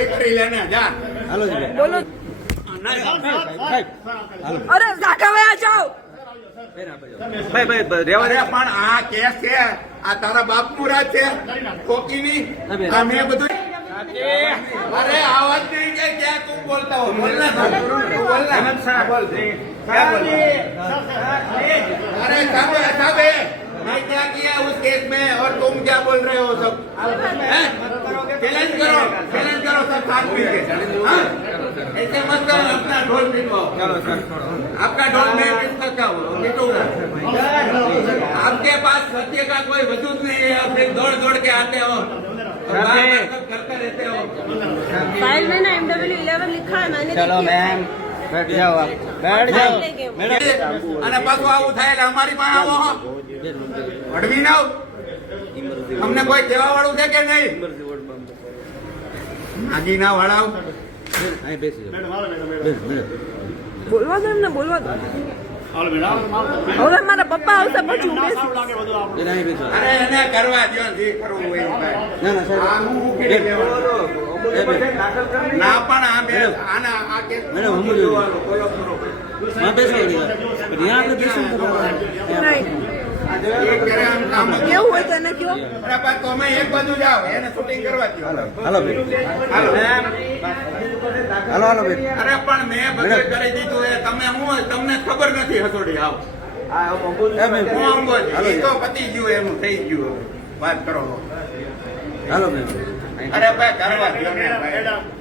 કાર્યવાહી કરી લે ને જા. હાલો બોલો. અરે જાગા વયા જાઓ. ભાઈ રેવા દે. અરે પણ આ કેસ છે, આ તારા બાપનું રાજ છે, ખોકીની. આ મેં બધું અરે આવાજ નહીં કે ક્યાં તું બોલતા હો. બોલ ના તું બોલ ના. બોલ क्या बोल अरे साहब मैं क्या किया उस केस में और तुम क्या बोल रहे हो सब. चैलेंज करो सब साथ मिलके. ऐसे मत करो. अपना ढोल पीटवाओ. आपका ढोल नहीं पीट सकता वो पीटूंगा. आपके पास सत्य का कोई वजूद नहीं है. फिर दौड़ के आते हो, करते रहते हो. फाइल में ना MW11 लिखा है मैंने. चलो मैम बैठ जाओ आप. बैठ जाओ અને પાછું આવું થાય એટલે અમારી પાસે આવો. વડવી ના અમને કોઈ કહેવા વાળું છે કે નહીં? નાગી ના વળાવ. બોલવા દો એમને, બોલવા દો. હવે મારા પપ્પા આવશે પછી હું બેસીશ. અરે એને કરવા દો જે કરવું હોય એવું કાંઈ. આ હું ઉકેલી લેવાનું. ના પણ આ બે આના આ કેસ જોવાનો બોલો ખરો. નહીં. એ કરે આમ કામ. કેવું હોય તો એને કયો. અરે બા તમે એક બાજુ જાઓ, એને શૂટિંગ કરવા દો. હાલો હાલો. હાલો બેન. અરે પણ મેં બધું કરી દીધું. એ તમે હું તમને ખબર નથી હસોડી. આવો હું અંબોજ. એ તો પતી ગયું, એનું થઈ ગયું. વાત કરો. હાલો બેન. અરે ભાઈ કરવા દો ને ભાઈ.